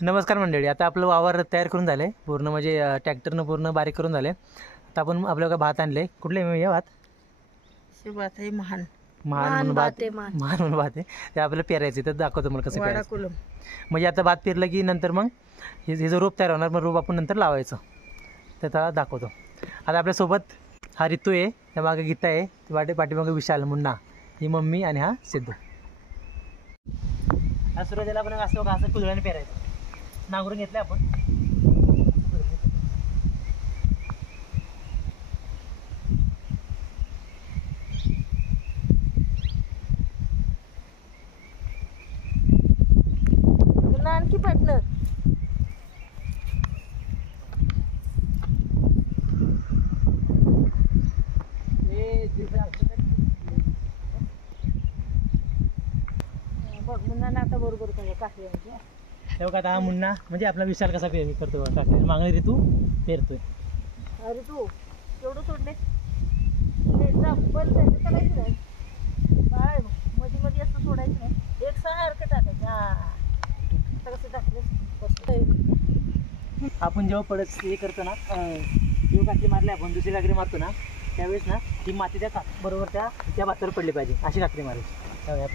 नमस्कार मंडळी. आता आपलं वावर तयार करून झालं आहे पूर्ण, म्हणजे ट्रॅक्टरनं पूर्ण बारीक करून झालं आहे. आता आपण आपल्याला भात आणले. कुठले हे भात? भात आहे महान म्हणून भात आहे. महान म्हणून भात आहे. ते आपल्याला पेरायचं तर दाखवतो मला कसं पेरायचं. म्हणजे आता भात पेरलं की नंतर मग हे जो रोप तयार होणार, मग रोप आपण नंतर लावायचं, तर त्याला दाखवतो. आता आपल्यासोबत हा रितू आहे, त्या मागे गीता आहे, पाठीमागे विशाल, मुन्ना, ही मम्मी, आणि हा सिद्धू. हा सुरुवातीला आपण असं कुदळ्याने पेरायचं. नांगरून घेतलं आपण. आणखी पटलं बघ मुन्ना आता बरोबर काकी. तेव्हा आता हा मुन्ना म्हणजे आपला विशाल कसा करतो काकी, मागणी ऋतू पेरतोय. अरे तू केवढं सोडले करायचं नाही बाळ, मध्ये मध्ये असं सोडायचं नाही, एक सारखं टाकायचं. आता कसं टाकलं आपण जेव्हा पडत हे करतो ना, जेव्हा काकडी मारली आपण दुसरी काकडी मारतो ना, त्यावेळेस ना ती माती त्या बरोबर त्या भातावर पडली पाहिजे, अशी काकडी मारायची. त्यावेळेस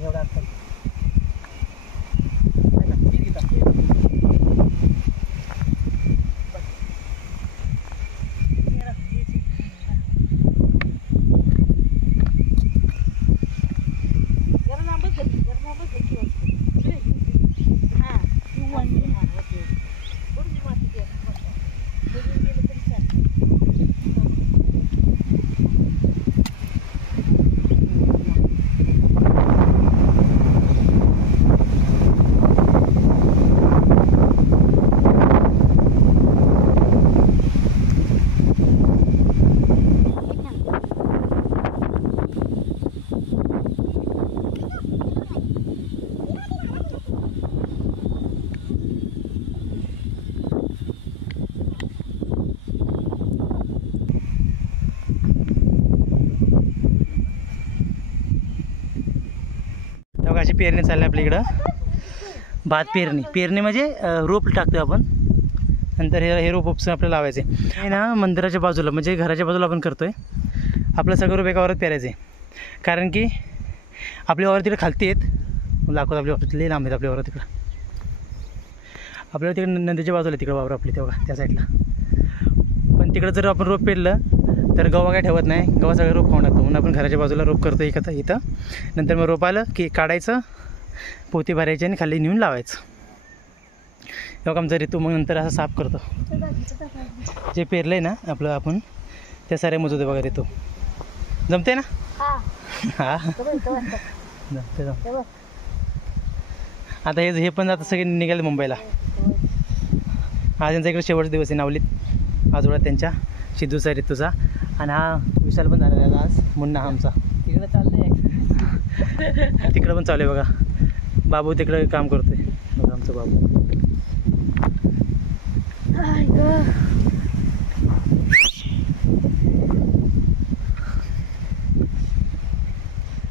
एवढा अर्थ अशी पेरणी चालली आपल्या इकडं. भात पेरणी म्हणजे रोप टाकतोय आपण, नंतर हे रोप उपसून आपल्याला लावायचे. हे ना मंदिराच्या बाजूला, म्हणजे घराच्या बाजूला आपण करतोय. आपलं सगळं रोप एका वावरात पेरायचे, कारण की आपल्या वावर तिकडे खालती आहेत लाखो, आपल्या वावर लई लांब आहेत आपल्या वावर तिकडं. आपल्याला तिकडे नदीच्या बाजूला तिकडं वावर आपली, तेव्हा त्या साईडला. पण तिकडं जर आपण रोप पेरलं तर गव्हा काय ठेवत नाही, गव्हा सगळं रोप खाऊन टाकतो. म्हणून आपण घराच्या बाजूला रोप करतो इथं. नंतर मग रोप आलं की काढायचं, पोती भरायची आणि खाली नेऊन लावायचं. तेव्हा आमचा ऋतू मग नंतर असं साफ करतो. जे पेरलं आहे ना आपलं, आपण त्या साऱ्या मोजवते बघा. ऋतू जमते ना? हा जमते. आता हे पण आता सगळे निघाले मुंबईला. आज यांचा इकडे शेवटचा दिवस आहे नावलीत, आजोळा त्यांच्या सिद्धूचा, ऋतूचा. आणि हा विशाल पण झालेला आज, मुन्ना आमचा तिकडे चाललंय. तिकडं पण चालू आहे बघा. बाबू तिकडे काम करतोय बघा, आमचा बाबू.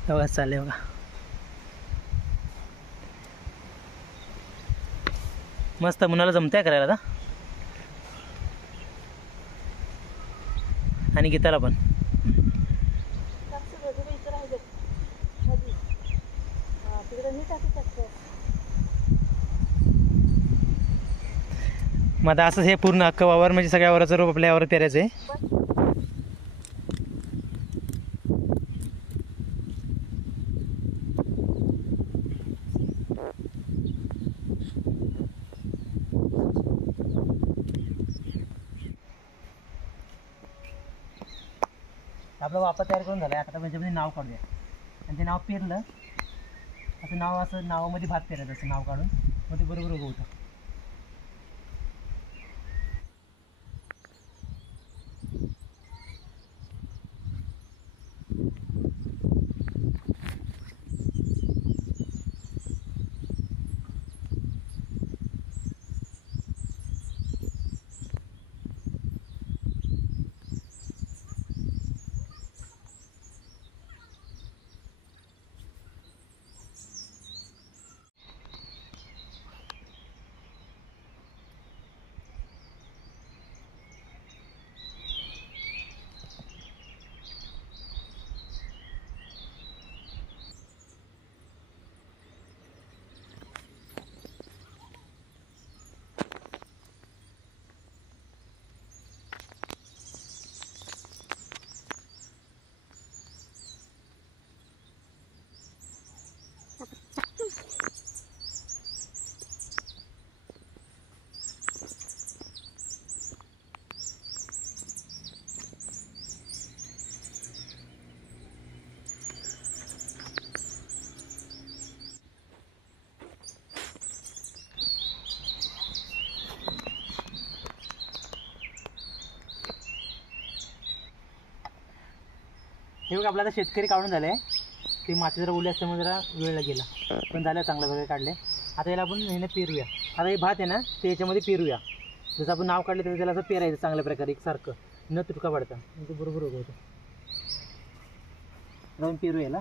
बघा चाललंय बघा. मस्त, मुन्नाला जमतंय करायला आता, आणि गीताला पण. मग आता असं हे पूर्ण अख्खं वावर, म्हणजे सगळ्या वावराचं रोप आपल्या वावरात पेरायचं आहे. आपला वापर तयार करून झाला. आता त्याच्यामध्ये नाव काढूया, आणि ते नाव पेरलं, असं नावामध्ये भात पेरायचं, असं नाव काढून मग ते बरोबर उगवतं. हे बघ आपला आता शेतकरी काढून झालं आहे. ते माती जरा ओली असल्यामुळे जरा वेळ गेला, पण झालं चांगल्या प्रकारे काढले. आता याला आपण ह्याने पेरूया. आता हे भात आहे ना ते याच्यामध्ये पेरूया. जसं आपण नाव काढले तर त्याला असं पेरायचं चांगल्या प्रकारे एकसारखं न तुटका पडता, म्हणजे बरोबर उगवतो. जाऊन पेरू याला.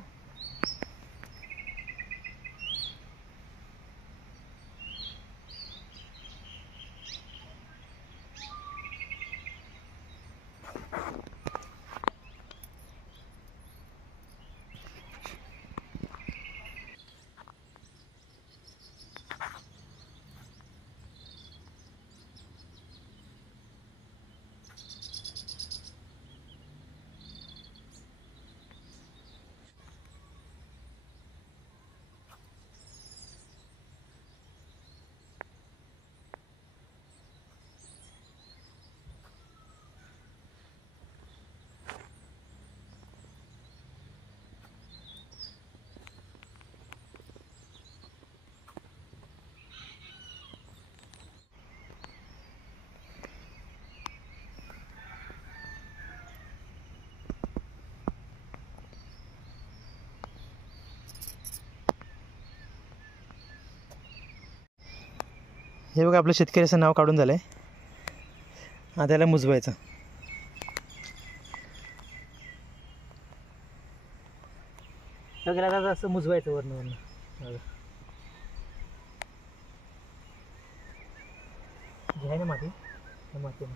हे बघा आपलं शेतकऱ्याचं नाव काढून झालं आहे. आता त्याला मुजवायचं. आता असं मुजवायचं वरनं. जे आहे ना माती, त्या मातीनं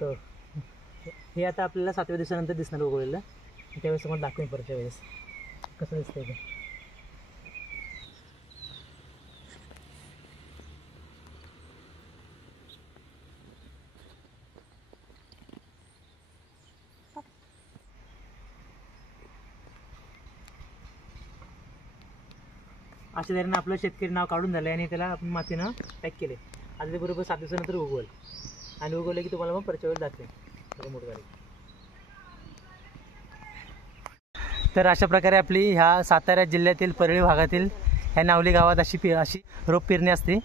तर हे आता आपल्याला 7व्या दिवसानंतर दिसणार उगवलेलं. त्यावेळेस तुम्हाला दाखवेन परतच्या वेळेस कसं दिसतंय ते. अशा तऱ्हेनं आपलं शेतकरी नाव काढून झालं आणि त्याला आपण मातीनं पॅक केले. आता ते बरोबर 7 दिवसानंतर उगवल आणि उगवलं की तुम्हाला मग परच्या वेळेस दाखवेन मोठ गाडी. तर अशा प्रकारे आपली ह्या सातारा जिल्ह्यातील परळी भागातील ह्या नावली गावात अशी रोप पेरणी असते.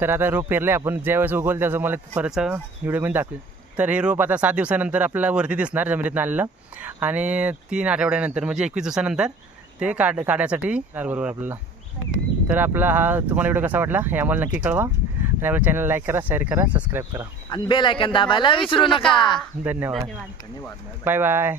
तर आता रोप पेरले आपण, ज्यावेळेस उगवल त्याचं मला परचं व्हिडिओ मी दाखवेल. तर हे रोप आता 7 दिवसानंतर आपल्याला वरती दिसणार जमिनीतून आलेलं, आणि 3 आठवड्यानंतर म्हणजे 21 दिवसानंतर ते काढण्यासाठी बरोबर आपल्याला. तर आपला हा तुम्हाला व्हिडिओ कसा वाटला हे आम्हाला नक्की कळवा, आणि आपल्या चॅनल लाईक करा, शेअर करा, सबस्क्राईब करा आणि बेल आयकॉन दाबायला विसरू नका. धन्यवाद. Bye bye.